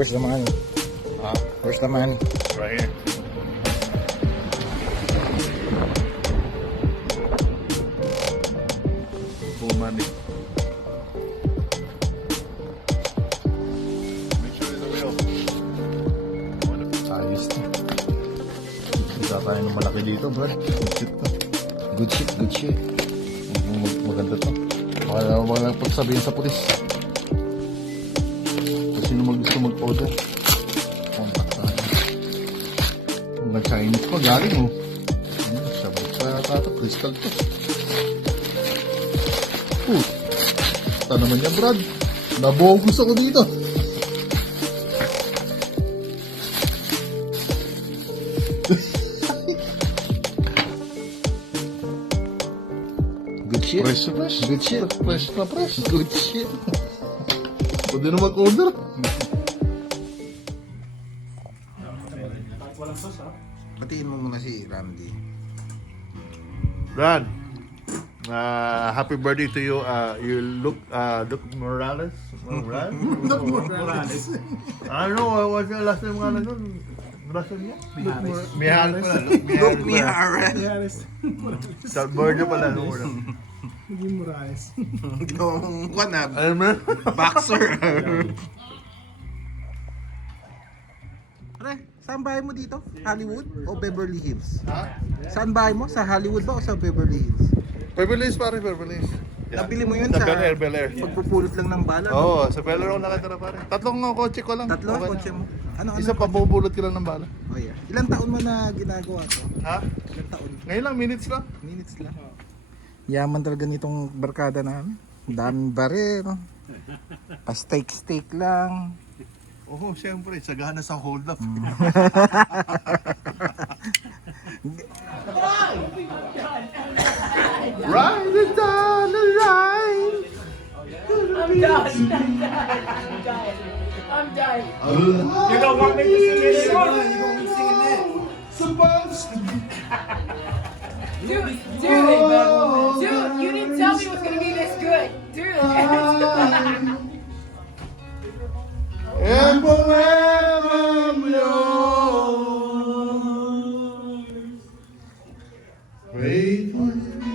Where's the money? Where's the money? Right here. Full money. Make sure it's real. Ayos na. Isa tayo ng malaki dito, bro. Good shit to. Good shit, good shit. Maganda to. Baka lang pagsabihin sa pulis. Kung sino gusto mag-order. Contact tayo. Mga Chinese pa, galing oh. Sabot pa yata ito, crystal to. Ito naman niya, Brad. Nabogos ako dito. Good shit. Fresh na fresh. Good shit. Fresh na fresh. Good shit. Pwede na mag-order. Batiin mo muna si Randy. Brad, happy birthday to you. You look Morales. Look Morales. I don't know, what's your last name nga na nun? Russian mo? Mihalis pala. Look me, Harris. Morales. Sa birthday pala. Naging Morales. Ginawang wanab. Alam mo? Boxer. Pre, saan bahay mo dito? Hollywood o Beverly Hills? Ha? Saan bahay mo? Sa Hollywood ba o sa Beverly Hills? Beverly Hills pare, Beverly Hills. Nabili mo yun Sa sa Bel Air. pagpupulot lang ng bala? Oo, sa Bel Air ako nakatira pare. Tatlong kotse ko lang. Tatlo ang Okay kotse na. mo? Ano? Isa pa bubulot ka lang ng bala. Oh, yeah. Ilang taon mo na ginagawa to? Ha? Ilang taon? Ngayon lang, minutes lang. Minutes lang. Yaman talaga nitong barkada namin. Daming baril. Pa-steak lang. Oo, siyempre. Sagana sa hold up. Riding down the line. I'm done. You don't want me to sing it anymore? Supposed to be. Dude, you didn't tell me it was gonna be this good. Dude. And forever I'm yours. Wait for you.